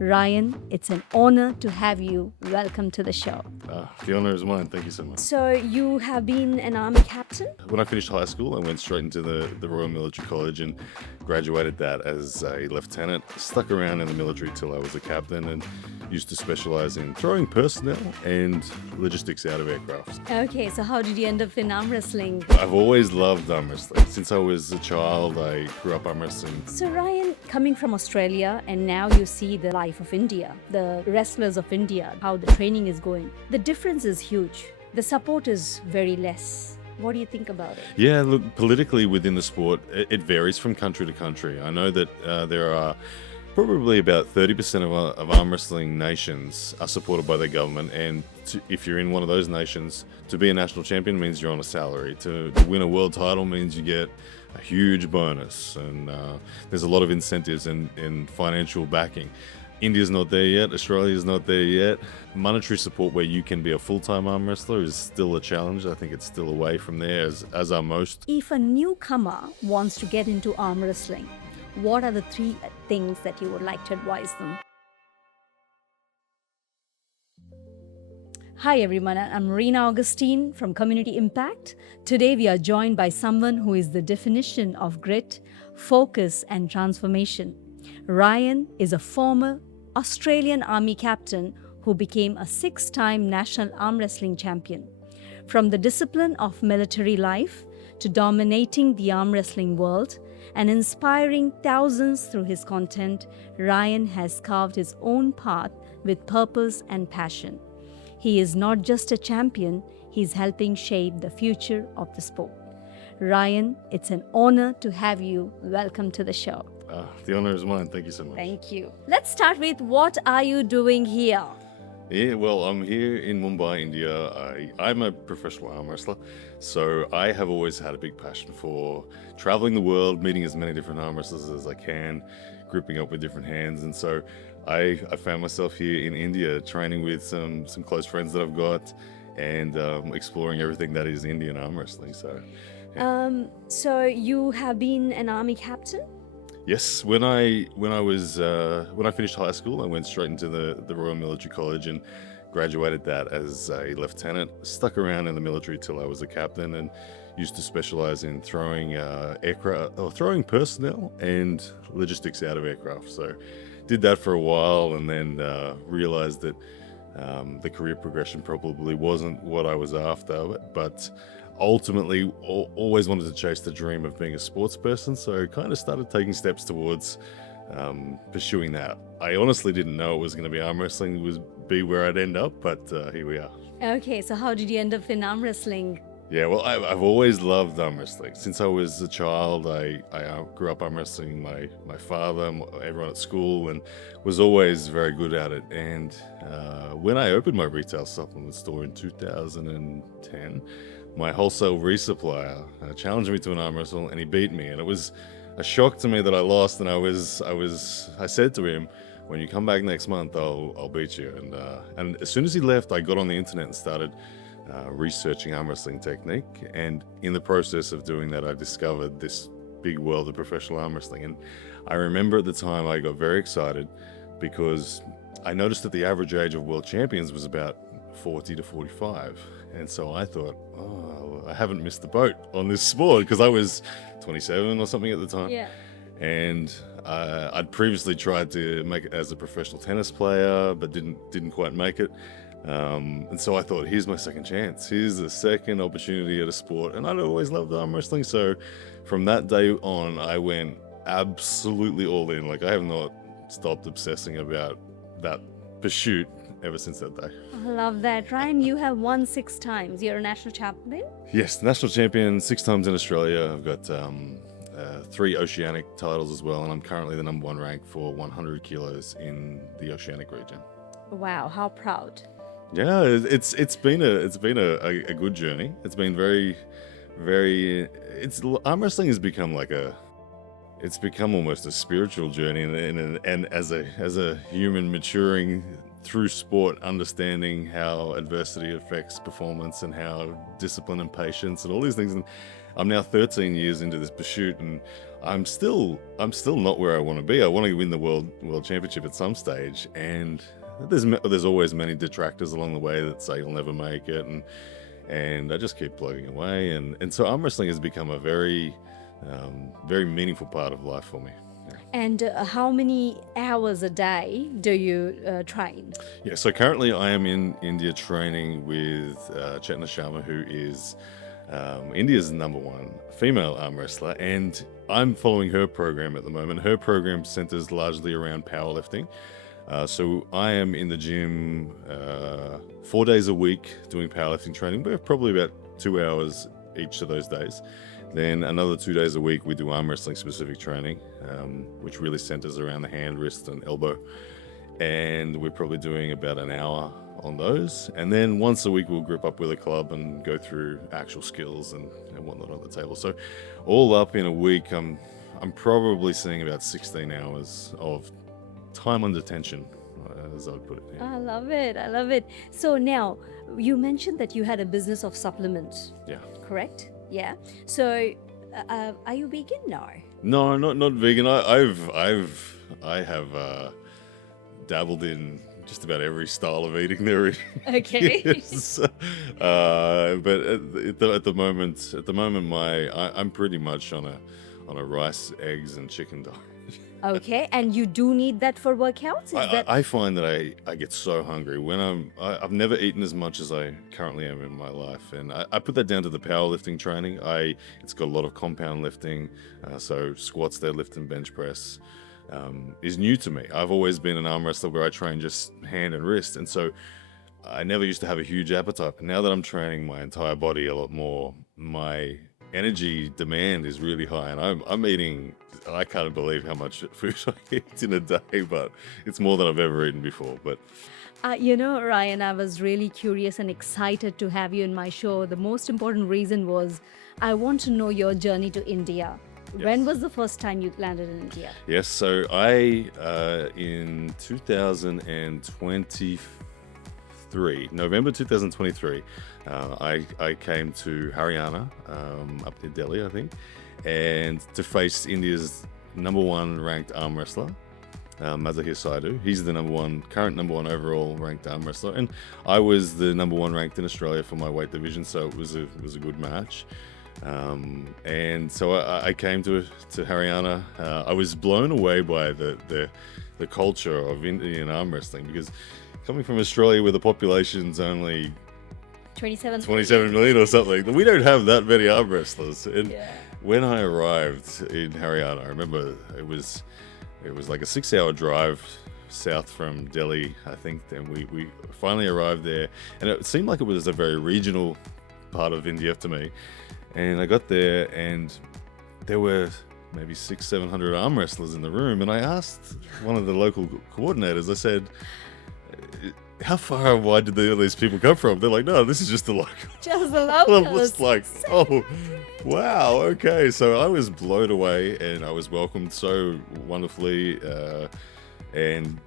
Ryan, it's an honor to have you. Welcome to the show. The honor is mine. Thank you so much. So, you have been an Army captain? When I finished high school, I went straight into the Royal Military College and graduated that as a lieutenant. Stuck around in the military till I was a captain and used to specialize in throwing personnel and logistics out of aircraft. Okay, so how did you end up in arm wrestling? I've always loved arm wrestling. Since I was a child, I grew up arm wrestling. So, Ryan, coming from Australia, and now you see the life of India, the wrestlers of India, how the training is going. The difference is huge. The support is very less. What do you think about it? Yeah, look, politically within the sport, it varies from country to country. I know that there are probably about 30% of arm wrestling nations are supported by their government, and if you're in one of those nations, to be a national champion means you're on a salary. To win a world title means you get a huge bonus, and there's a lot of incentives and financial backing. India's not there yet, Australia's not there yet. Monetary support where you can be a full-time arm wrestler is still a challenge. I think it's still away from there, as are most. If a newcomer wants to get into arm wrestling, what are the 3 things that you would like to advise them? Hi everyone, I'm Marina Augustine from Community Impact. Today we are joined by someone who is the definition of grit, focus and transformation. Ryan is a former Australian Army captain who became a 6-time national arm wrestling champion. From the discipline of military life to dominating the arm wrestling world and inspiring thousands through his content, Ryan has carved his own path with purpose and passion. He is not just a champion, he's helping shape the future of the sport. Ryan, it's an honor to have you. Welcome to the show. The honor is mine. Thank you so much. Thank you. Let's start with, what are you doing here? Yeah, well, I'm here in Mumbai, India. I'm a professional arm wrestler, so I have always had a big passion for traveling the world, meeting as many different arm wrestlers as I can, grouping up with different hands, and so I found myself here in India training with some close friends that I've got and exploring everything that is Indian arm wrestling. So, yeah. So you have been an Army captain? Yes, when I finished high school, I went straight into the Royal Military College and graduated that as a lieutenant. Stuck around in the military till I was a captain and used to specialize in throwing throwing personnel and logistics out of aircraft. So did that for a while and then realized that the career progression probably wasn't what I was after, but ultimately always wanted to chase the dream of being a sports person, so kind of started taking steps towards pursuing that. I honestly didn't know it was going to be arm wrestling would be where I'd end up, but here we are. Okay, so how did you end up in arm wrestling? Yeah, well, I've always loved arm wrestling. Since I was a child, I grew up arm wrestling. My father, everyone at school, and was always very good at it. And when I opened my retail supplement store in 2010, my wholesale resupplier challenged me to an arm wrestle, and he beat me. And it was a shock to me that I lost. And I said to him, "When you come back next month, I'll beat you." And as soon as he left, I got on the internet and started researching arm wrestling technique. And in the process of doing that, I discovered this big world of professional arm wrestling. And I remember at the time I got very excited because I noticed that the average age of world champions was about 40 to 45. And so I thought, I haven't missed the boat on this sport, because I was 27 or something at the time. Yeah. And I'd previously tried to make it as a professional tennis player, but didn't quite make it. And so I thought, here's my second chance. Here's the second opportunity at a sport. And I'd always loved arm wrestling. So from that day on, I went absolutely all in. Like, I have not stopped obsessing about that pursuit ever since that day. I love that. Ryan, you have won 6 times. You're a national champion? Yes, national champion 6 times in Australia. I've got 3 oceanic titles as well, and I'm currently the number 1 rank for 100 kilos in the oceanic region. Wow, how proud. Yeah, it's been a good journey. It's been arm wrestling has become it's become almost a spiritual journey, and as a human maturing through sport, understanding how adversity affects performance and how discipline and patience and all these things. And I'm now 13 years into this pursuit, and I'm still not where I want to be. I want to win the world championship at some stage, and there's always many detractors along the way that say you'll never make it, and I just keep plugging away, and so arm wrestling has become a very very meaningful part of life for me. Yeah. And how many hours a day do you train? Yeah, so currently I am in India training with Chetna Sharma, who is India's #1 female arm wrestler, and I'm following her program at the moment. Her program centers largely around powerlifting. So I am in the gym 4 days a week doing powerlifting training, but probably about 2 hours each of those days. Then another 2 days a week we do arm wrestling specific training, which really centers around the hand, wrist, and elbow. And we're probably doing about an hour on those. And then once a week we'll group up with a club and go through actual skills and whatnot on the table. So all up in a week, I'm probably seeing about 16 hours of time under tension, as I would put it. Yeah. I love it. I love it. So now you mentioned that you had a business of supplements. Yeah. Correct? Yeah. So are you vegan now? No, not vegan. I have dabbled in just about every style of eating there is. Okay. Yes. But at the moment, I'm pretty much on a rice, eggs, and chicken diet. Okay, and you do need that for workouts? I find that I get so hungry when I've never eaten as much as I currently am in my life, and I put that down to the powerlifting training. It's got a lot of compound lifting, so squats, deadlift, and bench press is new to me. I've always been an arm wrestler where I train just hand and wrist, and so I never used to have a huge appetite. But now that I'm training my entire body a lot more, my energy demand is really high, and I'm eating. I can't believe how much food I eat in a day, but it's more than I've ever eaten before. But Ryan, I was really curious and excited to have you in my show. The most important reason was I want to know your journey to India. Yes. When was the first time you landed in India? Yes, so I in 2023, November 2023, I came to Haryana, up near Delhi, I think, and to face India's #1 ranked arm wrestler, Mazahir Saidu. He's the current number one overall ranked arm wrestler, and I was the #1 ranked in Australia for my weight division, so it was a good match. And so I came to Haryana. I was blown away by the culture of Indian arm wrestling, because coming from Australia where the population's only 27 million or something, we don't have that many arm wrestlers. And when I arrived in Haryana, I remember it was like a 6-hour drive south from Delhi, I think. Then we finally arrived there, and it seemed like it was a very regional part of India to me. And I got there, and there were maybe 600-700 arm wrestlers in the room. And I asked one of the local coordinators, I said, how far and wide did all these people come from? They're like, no, this is just the local. Just the locals. I was like, oh, wow, okay. So I was blown away, and I was welcomed so wonderfully, and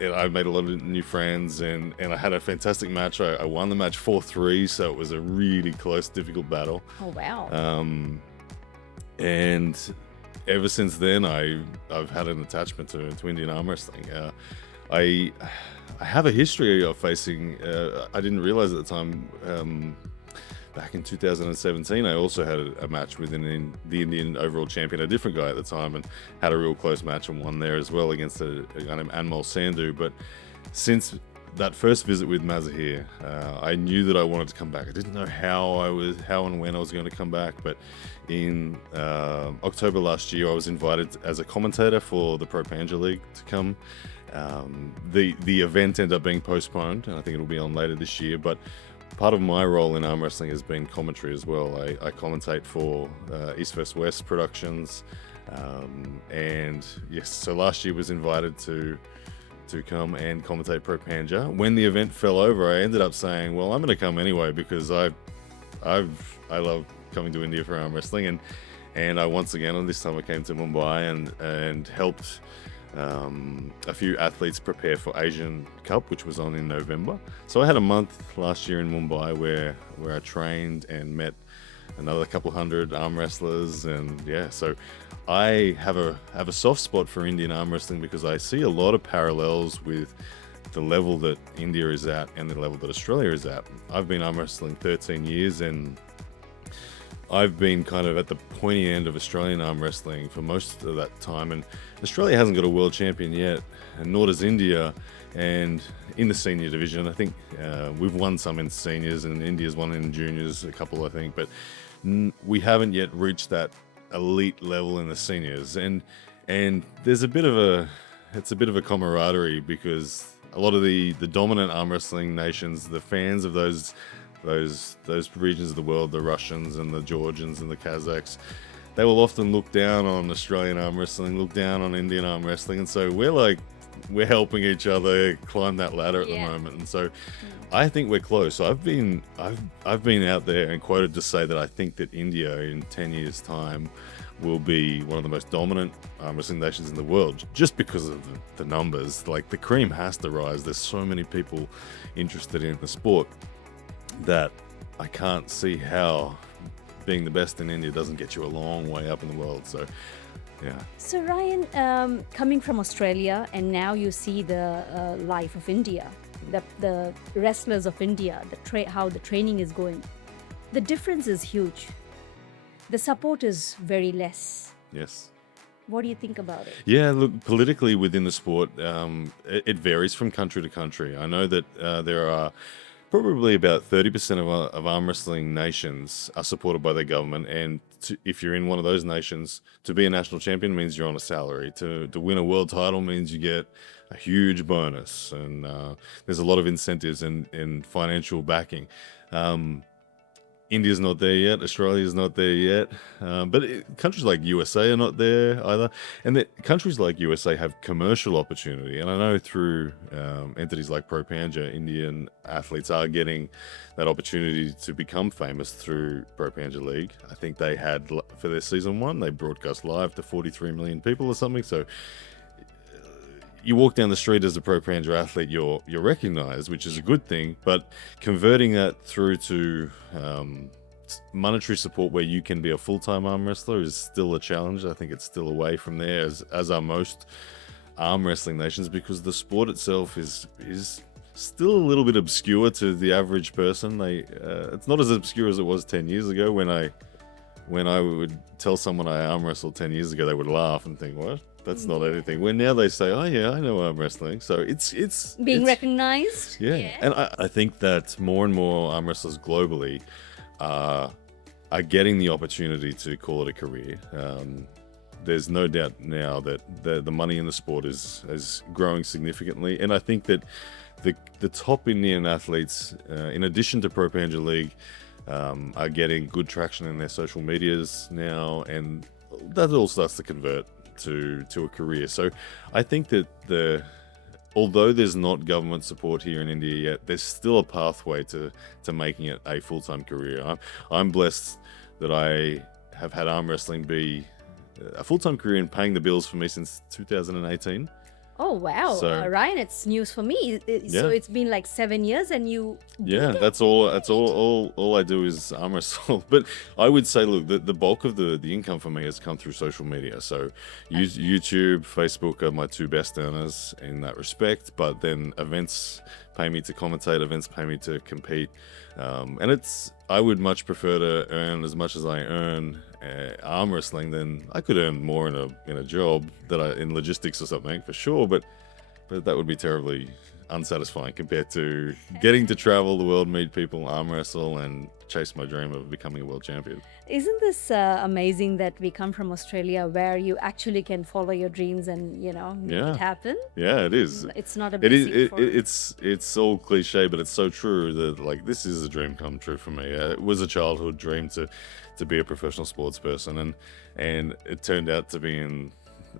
I made a lot of new friends, and I had a fantastic match. I won the match 4-3, so it was a really close, difficult battle. Oh, wow. And ever since then, I've had an attachment to Indian arm wrestling. I have a history of facing, I didn't realize at the time, back in 2017, I also had a match with the Indian overall champion, a different guy at the time, and had a real close match and won there as well against a guy named Anmol Sandhu. But since that first visit with Mazahir, I knew that I wanted to come back. I didn't know how and when I was going to come back, but in October last year, I was invited as a commentator for the Pro Panja League to come. The event ended up being postponed, and I think it'll be on later this year, but part of my role in arm wrestling has been commentary as well. I commentate for East vs West Productions, and yes, so last year was invited to come and commentate Pro Panja. When the event fell over, I ended up saying, well, I'm going to come anyway, because I love coming to India for arm wrestling, and I once again, this time I came to Mumbai and helped a few athletes prepare for Asian Cup, which was on in November. So I had a month last year in Mumbai where I trained and met another couple hundred arm wrestlers, and yeah, so I have a soft spot for Indian arm wrestling because I see a lot of parallels with the level that India is at and the level that Australia is at. I've been arm wrestling 13 years, and I've been kind of at the pointy end of Australian arm wrestling for most of that time, and Australia hasn't got a world champion yet, and nor does India. And in the senior division, I think we've won some in seniors, and India's won in juniors, a couple, I think, but we haven't yet reached that elite level in the seniors. And there's a bit of a camaraderie, because a lot of the dominant arm wrestling nations, the fans of those regions of the world, the Russians and the Georgians and the Kazakhs, they will often look down on Australian arm wrestling, look down on Indian arm wrestling, and so we're helping each other climb that ladder at the moment. And so I think we're close. So I've been out there and quoted to say that I think that India in 10 years time will be one of the most dominant arm wrestling nations in the world, just because of the numbers. Like, the cream has to rise. There's so many people interested in the sport that I can't see how being the best in India doesn't get you a long way up in the world. So yeah. So Ryan, coming from Australia, and now you see the life of India, the wrestlers of India, how the training is going. The difference is huge. The support is very less. Yes. What do you think about it? Yeah, look, politically within the sport, it varies from country to country. I know that there are probably about 30% of arm wrestling nations are supported by their government, and if you're in one of those nations, to be a national champion means you're on a salary. To win a world title means you get a huge bonus, and there's a lot of incentives and financial backing. India's not there yet. Australia's not there yet. But countries like USA are not there either. And countries like USA have commercial opportunity. And I know through entities like Pro Panja, Indian athletes are getting that opportunity to become famous through Pro Panja League. I think they had, for their season 1, they broadcast live to 43 million people or something. So you walk down the street as a Pro Panja athlete, you're recognized, which is a good thing, but converting that through to monetary support where you can be a full-time arm wrestler is still a challenge. I think it's still away from there, as are most arm wrestling nations, because the sport itself is still a little bit obscure to the average person. It's not as obscure as it was 10 years ago. When I would tell someone I arm wrestled 10 years ago, they would laugh and think, what? That's not anything. When now they say, oh yeah, I know arm wrestling. So it's being recognized. Yeah. And I think that more and more arm wrestlers globally are getting the opportunity to call it a career. There's no doubt now that the money in the sport is growing significantly. And I think that the top Indian athletes, in addition to Pro Panja League, are getting good traction in their social medias now, and that all starts to convert to a career. So I think that although there's not government support here in India yet, there's still a pathway to making it a full-time career. I'm blessed that I have had arm wrestling be a full-time career and paying the bills for me since 2018. Oh wow, So- Ryan, it's news for me. So it's been like 7 years, and you. Yeah, that's all I do is arm wrestle. But I would say, look, the bulk of the income for me has come through social media. So YouTube, Facebook are my two best earners in that respect. But then events pay me to commentate, events pay me to compete. And I would much prefer to earn as much as I earn arm wrestling than I could earn more in a job in logistics or something, for sure. But that would be terribly unsatisfying compared to getting to travel the world, meet people, arm wrestle, and chase my dream of becoming a world champion. Isn't this amazing that we come from Australia, where you actually can follow your dreams and make it happen? Yeah, it is. It's not a It is. basic It's all cliche, but it's so true that this is a dream come true for me. It was a childhood dream to be a professional sports person, and it turned out to be in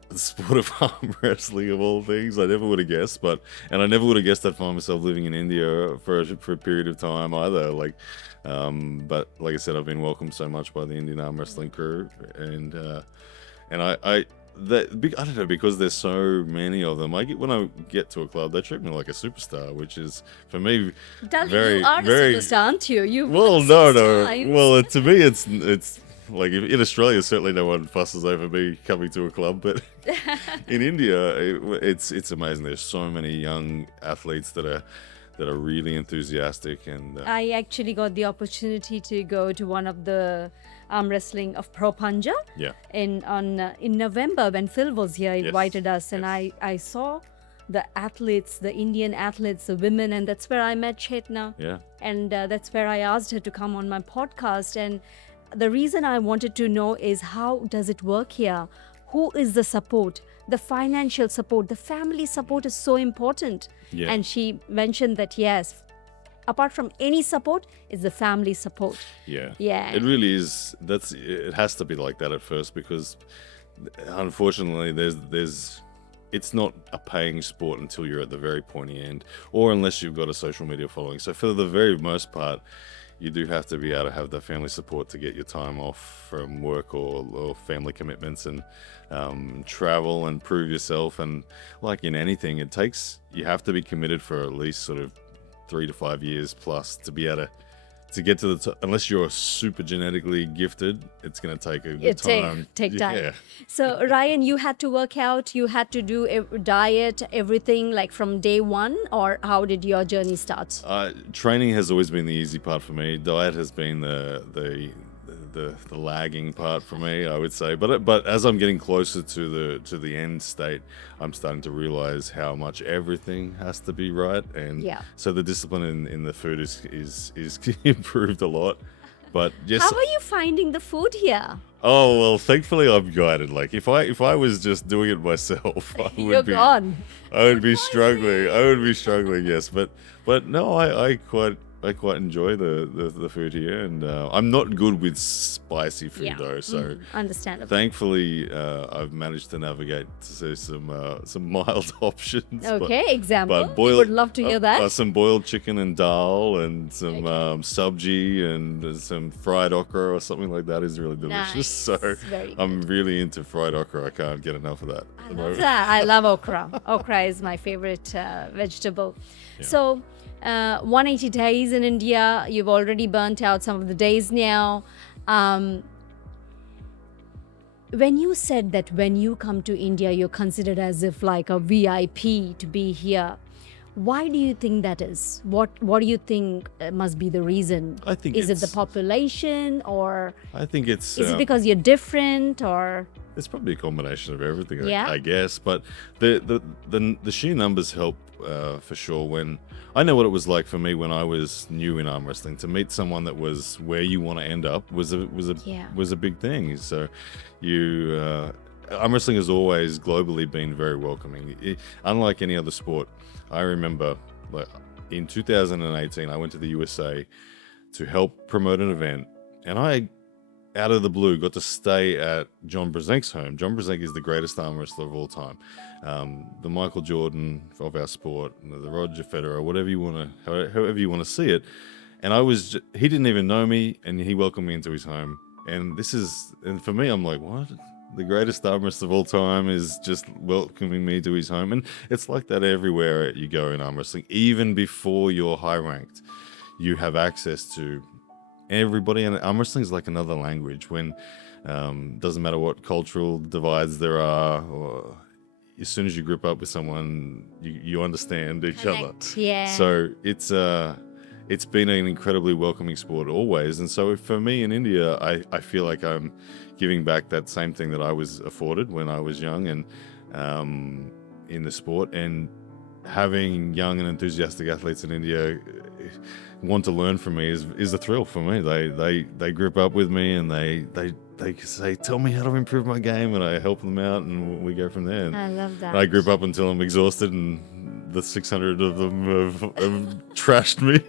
the sport of arm wrestling of all things. I never would have guessed, and I never would have guessed I'd find myself living in India for a period of time either. But like I said, I've been welcomed so much by the Indian arm wrestling crew, and I I don't know, because there's so many of them. When I get to a club, they treat me like a superstar, which is for me Darling, very, you are very. a superstar, aren't you? You've Well, won no, 6 no. times. Well, to me, it's like in Australia, certainly no one fusses over me coming to a club, but in India, it's amazing. There's so many young athletes that are really enthusiastic, and I actually got the opportunity to go to one of the arm wrestling of Pro Panja yeah, in November when Phil was here, invited us, and yes. I saw the athletes, the Indian athletes, the women, and that's where I met Chetna. yeah, And that's where I asked her to come on my podcast. And the reason I wanted to know is how does it work here? Who is the support? The financial support, the family support is so important. Yeah. And she mentioned that yes, apart from any support, is the family support. yeah. Yeah. It really is. It has to be like that at first, because unfortunately, it's not a paying sport until you're at the very pointy end, or unless you've got a social media following. So for the very most part, you do have to be able to have the family support to get your time off from work or family commitments, and travel and prove yourself. And like in anything, you have to be committed for at least sort of 3 to 5 years plus to be able to get to the top. Unless you're super genetically gifted, it's going to take a good time. Take time. Yeah. So Ryan, you had to work out, you had to do a diet, everything like from day one, or how did your journey start? Training has always been the easy part for me. Diet has been the lagging part for me, I would say. But as I'm getting closer to the end state, I'm starting to realize how much everything has to be right, and so the discipline in the food is improved a lot. But just how are you finding the food here? oh well, thankfully I'm guided. Like if I was just doing it myself, I You're gone. I would be struggling. I would be struggling. Yes, but no, I quite enjoy the food here, and I'm not good with spicy food though. So understandable. thankfully, I've managed to navigate to some mild options. Okay, example. But We would love to hear that. Some boiled chicken and dal, and some sabji, and some fried okra or something like that is really delicious. Nice. So Very I'm really into fried okra. I can't get enough of that. I love that. I love okra. Okra is my favorite vegetable. So 180 days in India, you've already burnt out some of the days now. When you said that when you come to India, you're considered as if like a VIP to be here, why do you think that is? What do you think must be the reason? I think is it the it's- population, or I think it's is it because you're different, or it's probably a combination of everything, Yeah. I guess. But the sheer numbers help for sure. When I know what it was like for me when I was new in arm wrestling, to meet someone that was where you want to end up was a big thing. So arm wrestling has always globally been very welcoming. Unlike any other sport, I remember like in 2018, I went to the USA to help promote an event, and I, out of the blue, got to stay at John Brzezink's home. John Brzezinski is the greatest arm wrestler of all time, the Michael Jordan of our sport, the Roger Federer, however you want to see it. And he didn't even know me, and he welcomed me into his home. And for me, I'm like, what? The greatest arm wrestler of all time is just welcoming me to his home. And it's like that everywhere you go in arm wrestling. Even before you're high ranked, you have access to everybody, and arm wrestling is like another language. When doesn't matter what cultural divides there are, or as soon as you grip up with someone, you understand each other. Yeah. So it's been an incredibly welcoming sport always. And so for me in India, I feel like I'm giving back that same thing that I was afforded when I was young and in the sport. And having young and enthusiastic athletes in India want to learn from me is a thrill for me. They grip up with me, and they say, tell me how to improve my game, and I help them out, and we go from there. And I love that. I grip up until I'm exhausted, and the 600 of them have trashed me.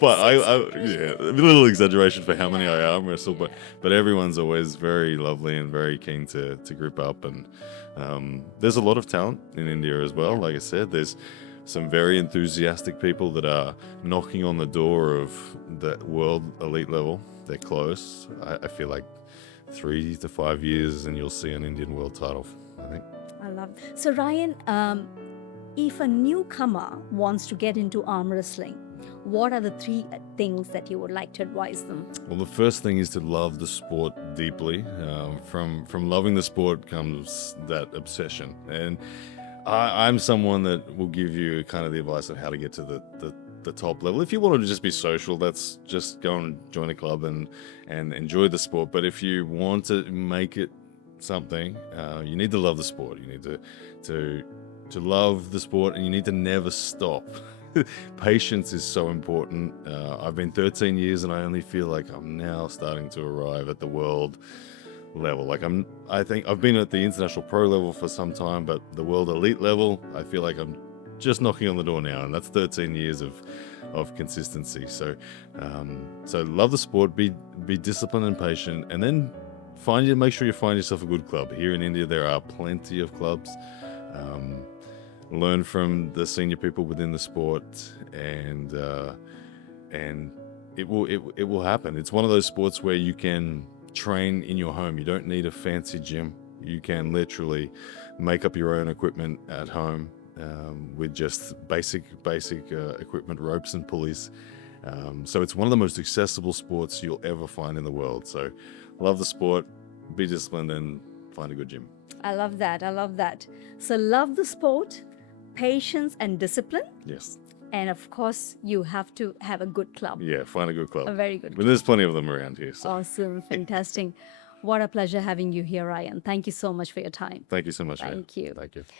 But a little exaggeration for how many I arm wrestle, but everyone's always very lovely and very keen to grip up. And there's a lot of talent in India as well. Like I said, there's some very enthusiastic people that are knocking on the door of the world elite level. They're close. I feel like 3 to 5 years and you'll see an Indian world title, I think. I love. So Ryan, if a newcomer wants to get into arm wrestling, what are the 3 things that you would like to advise them? Well, the first thing is to love the sport deeply. From loving the sport comes that obsession. And I'm someone that will give you kind of the advice on how to get to the top level. If you want to just be social, that's just go and join a club and enjoy the sport. But if you want to make it something, you need to love the sport. You need to love the sport, and you need to never stop. Patience is so important. I've been 13 years and I only feel like I'm now starting to arrive at the world level. I think I've been at the international pro level for some time, but the world elite level, I feel like I'm just knocking on the door now, and that's 13 years of consistency. So love the sport, be disciplined and patient, and then make sure you find yourself a good club. Here in India, there are plenty of clubs. Learn from the senior people within the sport, and it will happen. It's one of those sports where you can train in your home. You don't need a fancy gym. You can literally make up your own equipment at home with just basic equipment, ropes and pulleys. So it's one of the most accessible sports you'll ever find in the world. So love the sport, be disciplined, and find a good gym. I love that. So love the sport, patience and discipline. Yes. And of course, you have to have a good club. Yeah, find a good club. A very good But there's plenty of them around here. So. Awesome. Fantastic. What a pleasure having you here, Ryan. Thank you so much for your time. Thank you so much. Thank you. Thank you.